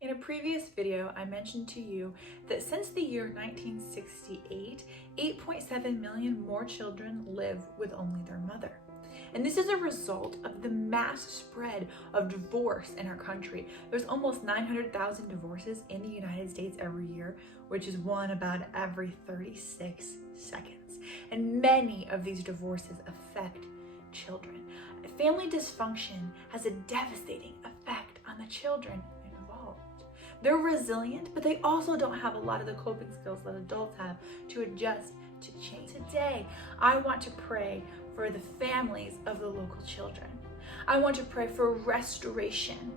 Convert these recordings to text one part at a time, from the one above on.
In a previous video, I mentioned to you that since the year 1968, 8.7 million more children live with only their mother. And this is a result of the mass spread of divorce in our country. There's almost 900,000 divorces in the United States every year, which is one about every 36 seconds. And many of these divorces affect children. Family dysfunction has a devastating effect on the children involved. They're resilient, but they also don't have a lot of the coping skills that adults have to adjust to change. Today, I want to pray for the families of the local children. I want to pray for restoration,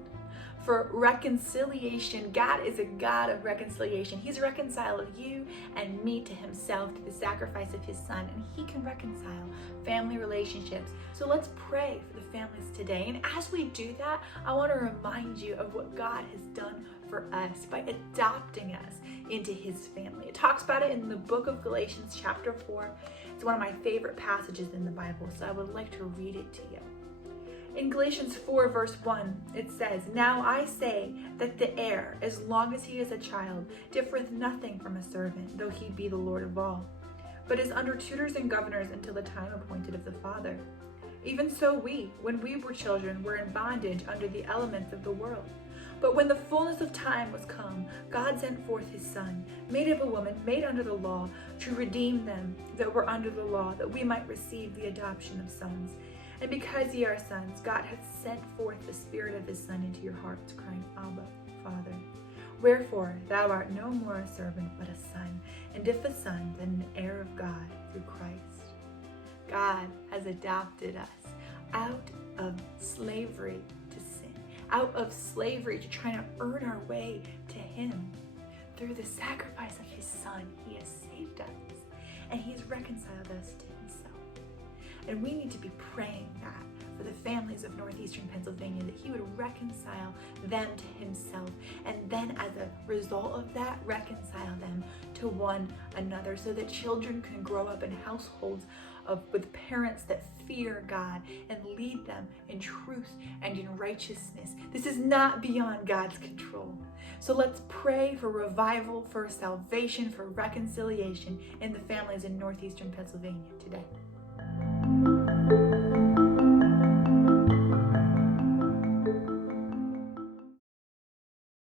for reconciliation. God is a God of reconciliation. He's reconciled you and me to himself through the sacrifice of his son, and he can reconcile family relationships. So let's pray for the families today. And as we do that, I want to remind you of what God has done for us by adopting us into his family. It talks about it in the book of Galatians chapter 4. It's one of my favorite passages in the Bible, so I would like to read it to you. In Galatians 4 verse 1, it says, "Now I say that the heir, as long as he is a child, differeth nothing from a servant, though he be the Lord of all, but is under tutors and governors until the time appointed of the Father. Even so we, when we were children, were in bondage under the elements of the world. But when the fullness of time was come, God sent forth his Son, made of a woman, made under the law, to redeem them that were under the law, that we might receive the adoption of sons. And because ye are sons, God hath sent forth the Spirit of his Son into your hearts, crying, Abba, Father. Wherefore thou art no more a servant, but a son, and if a son, then an heir of God through Christ." God has adopted us out of slavery to sin, out of slavery to trying to earn our way to him. Through the sacrifice of his Son, he has saved us, and he has reconciled us to himself. And we need to be praying that for the families of northeastern Pennsylvania, that he would reconcile them to himself, and then as a result of that, reconcile them to one another, so that children can grow up in households with parents that fear God and lead them in truth and in righteousness. This is not beyond God's control. So let's pray for revival, for salvation, for reconciliation in the families in northeastern Pennsylvania today.